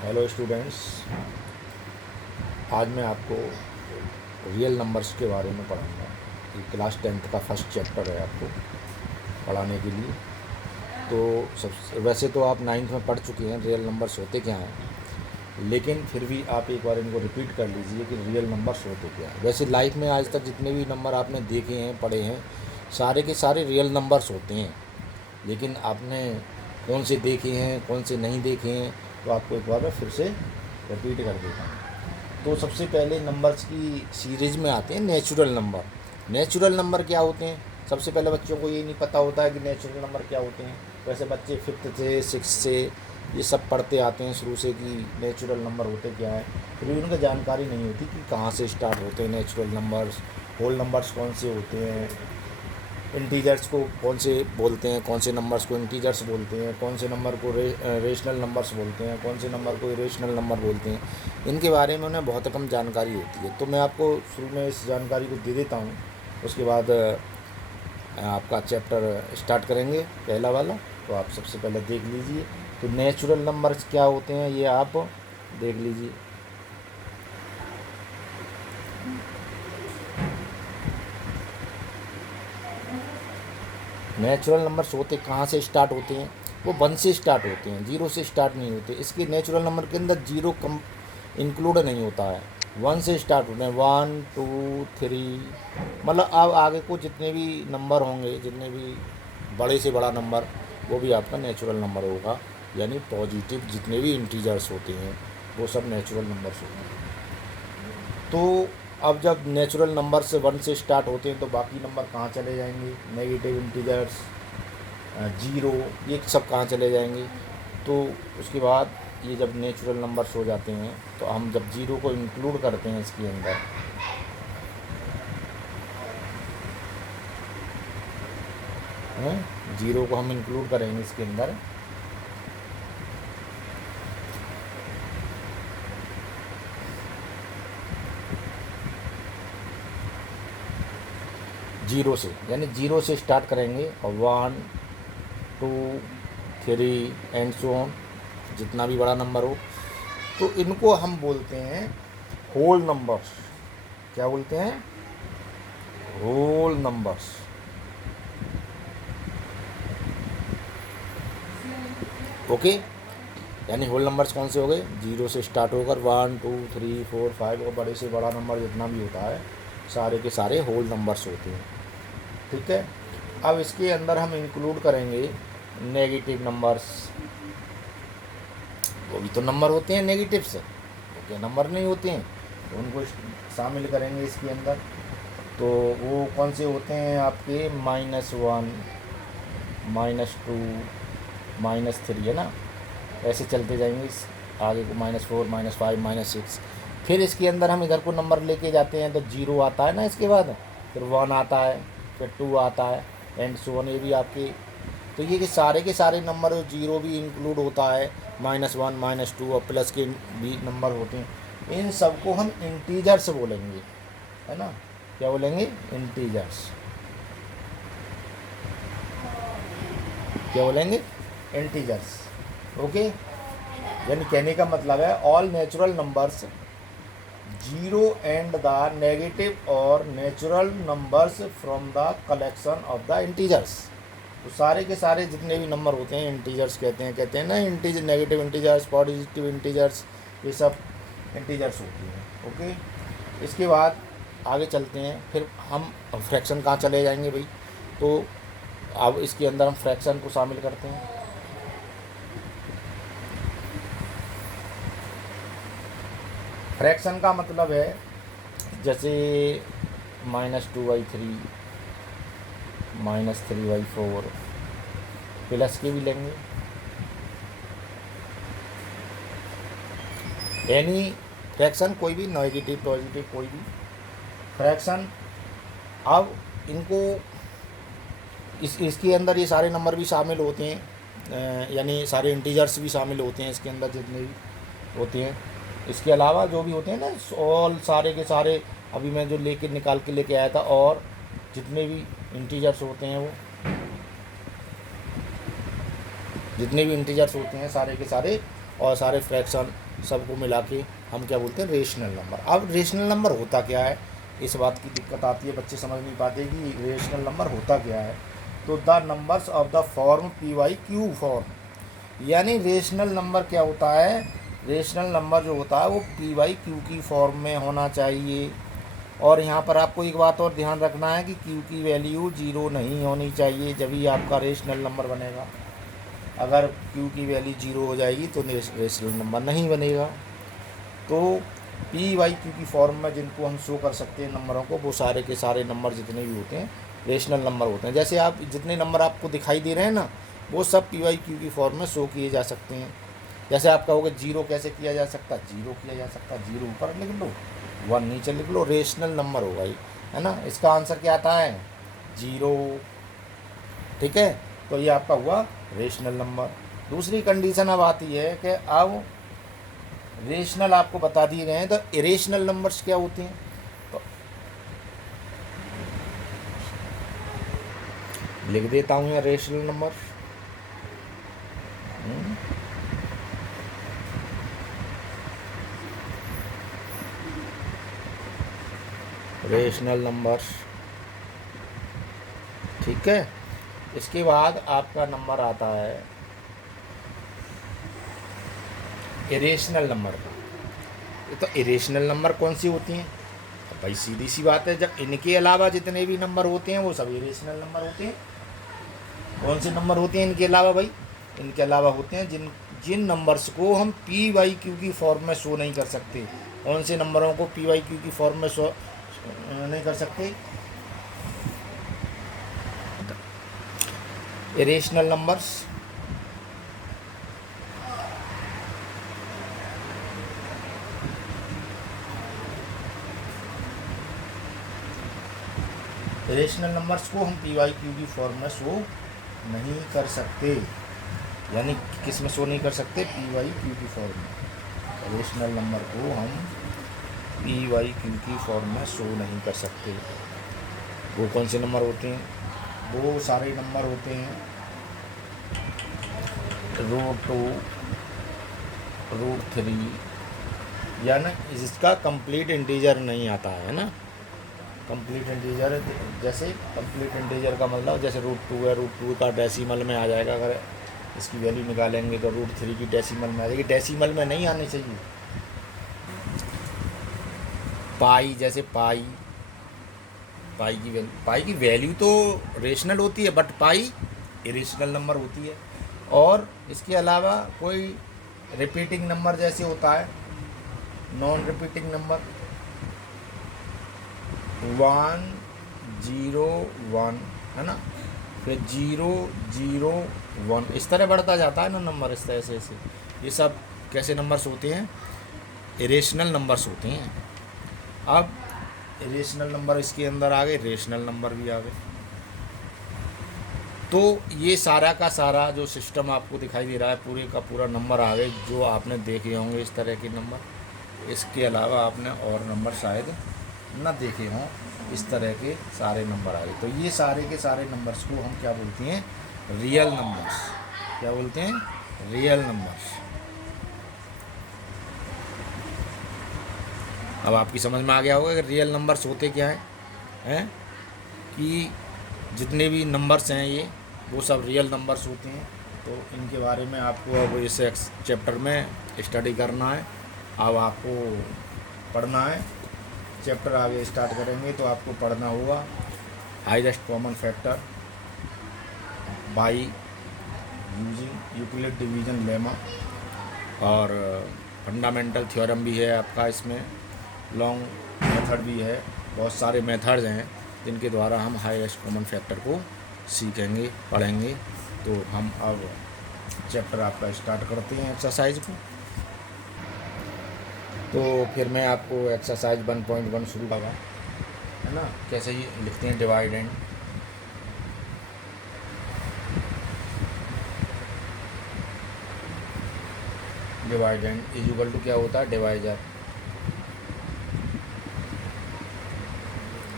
Hello students, आज मैं आपको रियल नंबर्स के बारे में पढ़ाऊँगा। ये क्लास 10th का फर्स्ट चैप्टर है आपको पढ़ाने के लिए। तो वैसे तो आप 9th में पढ़ चुके हैं रियल नंबर्स होते क्या हैं, लेकिन फिर भी आप एक बार इनको रिपीट कर लीजिए कि रियल नंबर्स होते क्या हैं। वैसे लाइफ में आज तक जितने भी नंबर आपने देखे हैं, पढ़े हैं, सारे के सारे रियल नंबर्स होते हैं, लेकिन आपने कौन से देखे हैं कौन से नहीं देखे हैं, तो आपको एक बार मैं फिर से रिपीट कर देता हूँ। तो सबसे पहले नंबर्स की सीरीज़ में आते हैं नेचुरल नंबर। नेचुरल नंबर क्या होते हैं? सबसे पहले बच्चों को ये नहीं पता होता है कि नेचुरल नंबर क्या होते हैं। वैसे बच्चे 5th से 6th से ये सब पढ़ते आते हैं शुरू से कि नेचुरल नंबर होते क्या है, फिर भी उनको जानकारी नहीं होती कि कहाँ से स्टार्ट होते हैं नेचुरल नंबर्स, होल नंबर्स कौन से होते हैं, इंटीजर्स को कौन से बोलते हैं, कौन से नंबर्स को इंटीजर्स बोलते हैं, कौन से नंबर को रेशनल नंबर्स बोलते हैं, कौन से नंबर को इरेशनल नंबर बोलते हैं। इनके बारे में उन्हें बहुत कम जानकारी होती है। तो मैं आपको शुरू में इस जानकारी को दे देता हूँ, उसके बाद आपका चैप्टर स्टार्ट करेंगे पहला वाला। तो आप सबसे पहले देख लीजिए तो नेचुरल नंबर्स क्या होते हैं, ये आप देख लीजिए। नेचुरल नंबर्स होते कहाँ से स्टार्ट होते हैं? वो 1 से स्टार्ट होते हैं, 0 से स्टार्ट नहीं होते। इसके नेचुरल नंबर के अंदर 0 कम इंक्लूड नहीं होता है, 1 से स्टार्ट होते हैं। 1 2 3 मतलब अब आगे को जितने भी नंबर होंगे, जितने भी बड़े से बड़ा नंबर, वो भी आपका नेचुरल नंबर होगा। यानी पॉजिटिव जितने भी इंटीजर्स होते हैं वो सब नेचुरल नंबर्स होते हैं। तो अब जब नेचुरल नंबर से 1 से स्टार्ट होते हैं तो बाकी नंबर कहाँ चले जाएंगे? नेगेटिव इंटीजर्स, 0, ये सब कहाँ चले जाएंगे? तो उसके बाद ये जब नेचुरल नंबर्स हो जाते हैं तो हम जब 0 को इंक्लूड करते हैं इसके अंदर, हैं 0 को हम इंक्लूड करेंगे इसके अंदर, जीरो से, यानी 0 से स्टार्ट करेंगे और 1 2 3 एंड सो ऑन, जितना भी बड़ा नंबर हो, तो इनको हम बोलते हैं होल नंबर्स। क्या बोलते हैं? Whole numbers. ओके, यानी होल नंबर्स कौन से हो गए? 0 से स्टार्ट होकर 1 2 3 4 5 और बड़े से बड़ा नंबर जितना भी होता है, सारे के सारे होल नंबर्स होते हैं। ठीक है, अब इसके अंदर हम इंक्लूड करेंगे नेगेटिव नंबर्स। वो भी तो नंबर होते हैं नेगेटिव से, तो क्या नंबर नहीं होते हैं? तो उनको शामिल करेंगे इसके अंदर। तो वो कौन से होते हैं आपके? -1 -2 -3, है ना? ऐसे चलते जाएंगे आगे को, -4 -5 -6। फिर इसके अंदर हम इधर को नंबर लेके जाते हैं तो 0 आता है ना, इसके बाद फिर 1 आता है, फिर 2 आता है एंड सो ऑन। ये भी आपके, तो ये कि सारे के सारे नंबर, 0 भी इंक्लूड होता है, -1 -2 और प्लस के भी नंबर होते हैं। इन सबको हम इंटीजर्स बोलेंगे, है ना? क्या बोलेंगे? इंटीजर्स। क्या बोलेंगे? इंटीजर्स। ओके, यानी कहने का मतलब है all natural numbers 0 and the negative और natural numbers from the collection of the integers. तो सारे के सारे जितने भी नंबर होते हैं इंटीजर्स कहते हैं ना। Integer, negative integers, positive integers, ये सब इंटीजर्स होती हैं। ओके, इसके बाद आगे चलते हैं। फिर हम फ्रैक्शन कहाँ चले जाएंगे भाई? तो अब इसके अंदर हम फ्रैक्शन को शामिल करते हैं। फ्रैक्शन का मतलब है जैसे -2/3 -3/4, प्लस के भी लेंगे। एनी फ्रैक्शन, कोई भी नेगेटिव पॉजिटिव कोई भी फ्रैक्शन। अब इनको इसके अंदर ये सारे नंबर भी शामिल होते हैं, यानी सारे इंटीजर्स भी शामिल होते हैं इसके अंदर जितने भी होते हैं। इसके अलावा जो भी होते हैं ना, ऑल सारे के सारे अभी मैं जो निकाल के लेके आया था, और जितने भी इंटीजर्स होते हैं, वो जितने भी इंटीजर्स होते हैं सारे के सारे और सारे फ्रैक्शन सबको मिला के हम क्या बोलते हैं, रेशनल नंबर। अब रेशनल नंबर होता क्या है, इस बात की दिक्कत आती है, बच्चे समझ नहीं पाते कि रेशनल नंबर होता क्या है। तो the numbers of the form P by Q form, यानी रेशनल नंबर क्या होता है, रेशनल नंबर जो होता है वो पी वाई क्यू की फॉर्म में होना चाहिए। और यहाँ पर आपको एक बात और ध्यान रखना है कि क्यू की वैल्यू 0 नहीं होनी चाहिए, जब ही आपका रेशनल नंबर बनेगा। अगर क्यू की वैल्यू 0 हो जाएगी तो रेशनल नंबर नहीं बनेगा। तो पी वाई क्यू की फॉर्म में जिनको हम शो कर सकते हैं नंबरों को, वो सारे के सारे नंबर जितने भी होते हैं रेशनल नंबर होते हैं। जैसे आप जितने नंबर आपको दिखाई दे रहे हैं ना, वो सब पी वाई क्यू की फॉर्म में शो किए जा सकते हैं। जैसे आप कहोगे 0 कैसे किया जा सकता, 0 किया जा सकता, 0 ऊपर लिख लो, 1 नीचे लिख लो, रेशनल नंबर होगा ही, है ना। इसका आंसर क्या आता है, 0। ठीक है, तो ये आपका हुआ रेशनल नंबर। दूसरी कंडीशन अब आती है कि अब रेशनल आपको बता दिए गए हैं, तो इरेशनल नंबर्स क्या होते हैं। तो लिख देता हूँ यहाँ रेशनल नंबर। रेशनल नंबर, ठीक है। इसके बाद आपका नंबर आता है इरेशनल नंबर का। तो इरेशनल नंबर कौन सी होती हैं, तो भाई सीधी सी बात है, जब इनके अलावा जितने भी नंबर होते हैं वो सब इरेशनल नंबर होते हैं। कौन से नंबर होते हैं इनके अलावा, भाई इनके अलावा होते हैं जिन नंबर्स को हम पी वाई क्यू की फॉर्म में शो नहीं कर सकते। कौन से नंबरों को पी वाई क्यू की फॉर्म में शो नहीं कर सकते, इरेशनल नंबर्स। रेशनल नंबर्स को हम पी वाई क्यू की फॉर्म में शो नहीं कर सकते, यानी किस में शो नहीं कर सकते, पी वाई क्यू की फॉर्म में। रेशनल नंबर को हम पी वाई क्यू की फॉर्म में शो नहीं कर सकते। वो कौन से नंबर होते हैं, वो सारे नंबर होते हैं √2 √3, यानी इसका कंप्लीट इंटीजर नहीं आता है ना। कंप्लीट इंटीजर, जैसे कंप्लीट इंटीजर का मतलब जैसे √2 है, √2 का डेसिमल में आ जाएगा। अगर इसकी वैल्यू निकालेंगे तो √3 की डेसिमल में आ जाएगी, डेसिमल में नहीं आनी चाहिए। पाई, जैसे पाई की वैल्यू तो रेशनल होती है, बट पाई इरेशनल नंबर होती है। और इसके अलावा कोई रिपीटिंग नंबर जैसे होता है, नॉन रिपीटिंग नंबर 1 0 1, है ना, फिर 0 0 1, इस तरह बढ़ता जाता है ना नंबर, इस तरह से ऐसे। ये सब कैसे नंबर्स होते हैं, इरेशनल नंबर्स होते हैं। अब इरेशनल नंबर इसके अंदर आ गए, रेशनल नंबर भी आ गए। तो ये सारा का सारा जो सिस्टम आपको दिखाई दे रहा है, पूरे का पूरा नंबर आ गए जो आपने देखे होंगे इस तरह के नंबर। इसके अलावा आपने और नंबर शायद न देखे हों, इस तरह के सारे नंबर आ गए। तो ये सारे के सारे नंबर्स को हम क्या बोलते हैं, रियल नंबर्स। क्या बोलते हैं, रियल नंबर्स। अब आपकी समझ में आ गया होगा कि रियल नंबर्स होते क्या हैं, कि जितने भी नंबर्स हैं ये वो सब रियल नंबर्स होते हैं। तो इनके बारे में आपको अब इस चैप्टर में स्टडी करना है, अब आपको पढ़ना है। चैप्टर आगे स्टार्ट करेंगे तो आपको पढ़ना होगा highest common factor by using Euclid division lemma, और फंडामेंटल थ्योरम भी है आपका इसमें, लॉन्ग मेथड भी है। बहुत सारे मेथड्स हैं जिनके द्वारा हम हाईएस्ट कॉमन फैक्टर को सीखेंगे, पढ़ेंगे। तो हम अब चैप्टर आपका स्टार्ट करते हैं एक्सरसाइज को। तो फिर मैं आपको एक्सरसाइज 1.1 शुरू करूँगा, है ना। कैसे ही लिखते हैं, dividend is equal to क्या होता है, डिवाइजर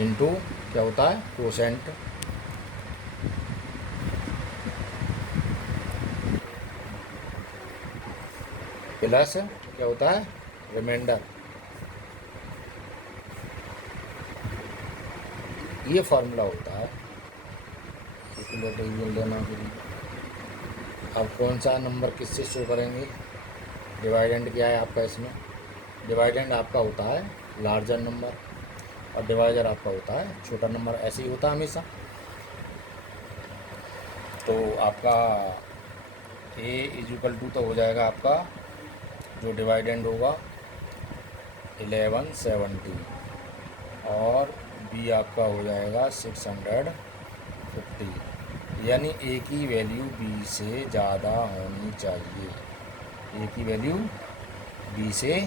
इनटू क्या होता है, कोसेंट। प्लस क्या होता है, रिमाइंडर। ये फार्मूला होता है कैलकुलेटर लेना के लिए। अब कौन सा नंबर किससे शो करेंगे, डिवाइडेंड क्या है आपका इसमें, डिवाइडेंड आपका होता है लार्जर नंबर और डिवाइजर आपका होता है छोटा नंबर, ऐसे ही होता है हमेशा। तो आपका a = तो हो जाएगा आपका जो डिवाइडेंड होगा 1170 और b आपका हो जाएगा 650, यानी a की वैल्यू b से ज़्यादा होनी चाहिए, a की वैल्यू b से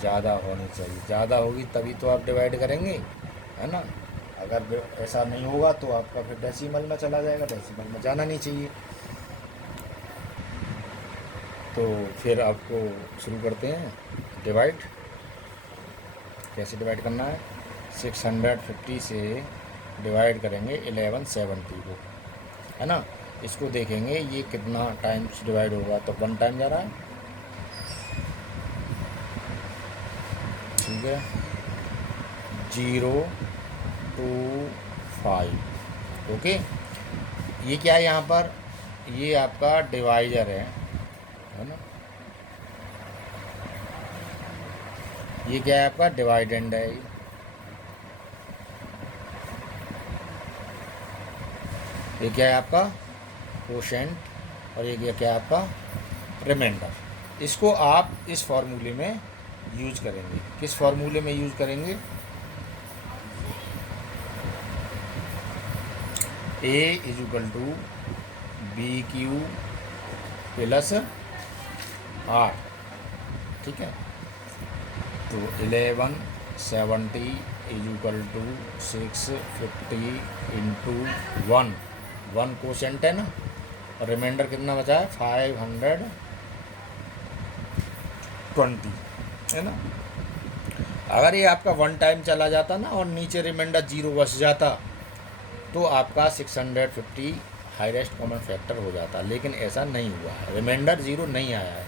ज़्यादा होनी चाहिए। ज़्यादा होगी तभी तो आप डिवाइड करेंगे, है ना। अगर ऐसा नहीं होगा तो आपका फिर डेसिमल में चला जाएगा, डेसिमल में जाना नहीं चाहिए। तो फिर आपको शुरू करते हैं डिवाइड। कैसे डिवाइड करना है, 650 से डिवाइड करेंगे 1170 को, है ना। इसको देखेंगे ये कितना टाइम्स डिवाइड होगा, तो 1 टाइम जा रहा है, ठीक है। 0 2 5, ओके। ये क्या है यहाँ पर, ये आपका डिवाइजर है ना। ये क्या है आपका डिवाइडेंड है, ये क्या है आपका कोशेंट और ये क्या है आपका रिमाइंडर। इसको आप इस फार्मूले में यूज करेंगे। किस फार्मूले में यूज करेंगे, a = BQ + R, ठीक है। तो 1170 = 650 × 1 कोशेंट है ना, और रिमाइंडर कितना बचा है 520, है ना। अगर ये आपका 1 टाइम चला जाता ना और नीचे रिमाइंडर 0 बच जाता तो आपका 650 हाईएस्ट कॉमन फैक्टर हो जाता, लेकिन ऐसा नहीं हुआ है, रिमाइंडर 0 नहीं आया है।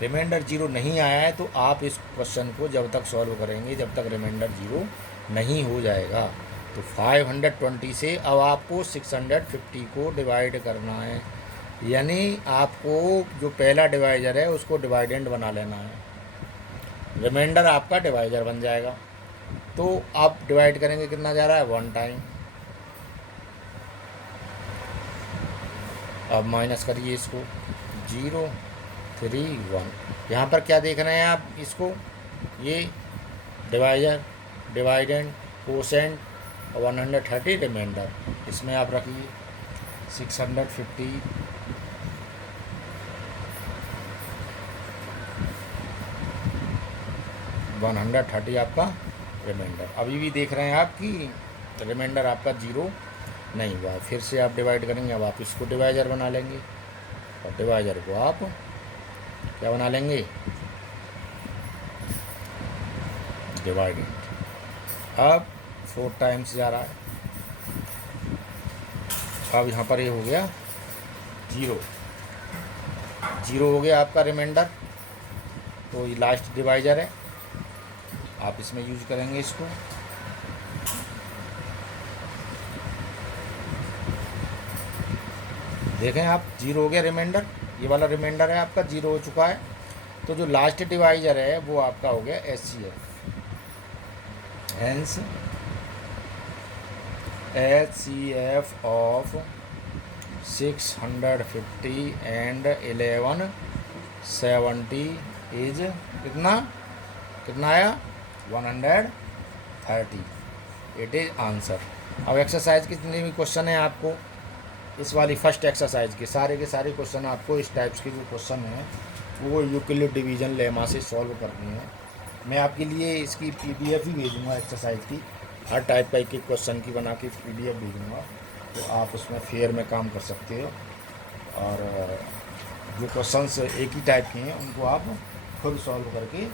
रिमाइंडर 0 नहीं आया है तो आप इस क्वेश्चन को जब तक सॉल्व करेंगे जब तक रिमाइंडर 0 नहीं हो जाएगा। तो 520 से अब आपको 650 को डिवाइड करना है, यानी आपको जो पहला डिवाइजर है उसको डिवाइडेंड बना लेना है, रिमाइंडर आपका डिवाइजर बन जाएगा। तो आप डिवाइड करेंगे, कितना जा रहा है 1 टाइम। अब माइनस करिए इसको, 0 3 1। यहाँ पर क्या देख रहे हैं आप, इसको ये डिवाइजर डिवाइडेंड कोसेंट और 130 रिमाइंडर, इसमें आप रखिए 650 130 आपका रिमाइंडर। अभी भी देख रहे हैं आप कि रिमाइंडर आपका 0 नहीं हुआ है। फिर से आप डिवाइड करेंगे, अब आप इसको डिवाइजर बना लेंगे और डिवाइजर को आप क्या बना लेंगे, डिवाइडेड। अब 4 टाइम्स जा रहा है, अब यहाँ पर ये हो गया 0 हो गया आपका रिमाइंडर। तो ये लास्ट डिवाइजर है, आप इसमें यूज करेंगे इसको। देखें आप 0 हो गया रिमाइंडर, ये वाला रिमाइंडर है आपका 0 हो चुका है। तो जो लास्ट डिवाइजर है वो आपका हो गया HCF, hence HCF of 650 and 1170 is कितना आया 130। It is answer. अब एक्सरसाइज के जितने भी क्वेश्चन हैं आपको इस वाली फर्स्ट एक्सरसाइज के सारे क्वेश्चन आपको इस टाइप्स के जो क्वेश्चन हैं वो यूक्लिड डिवीजन लेमा से सॉल्व करनी है। मैं आपके लिए इसकी PDF ही भेजूँगा एक्सरसाइज की, हर टाइप का एक क्वेश्चन की बना के PDF भेजूँगा, तो आप उसमें फेयर में काम कर सकते हो। और जो क्वेश्चंस एक ही टाइप के हैं उनको आप खुद सॉल्व करके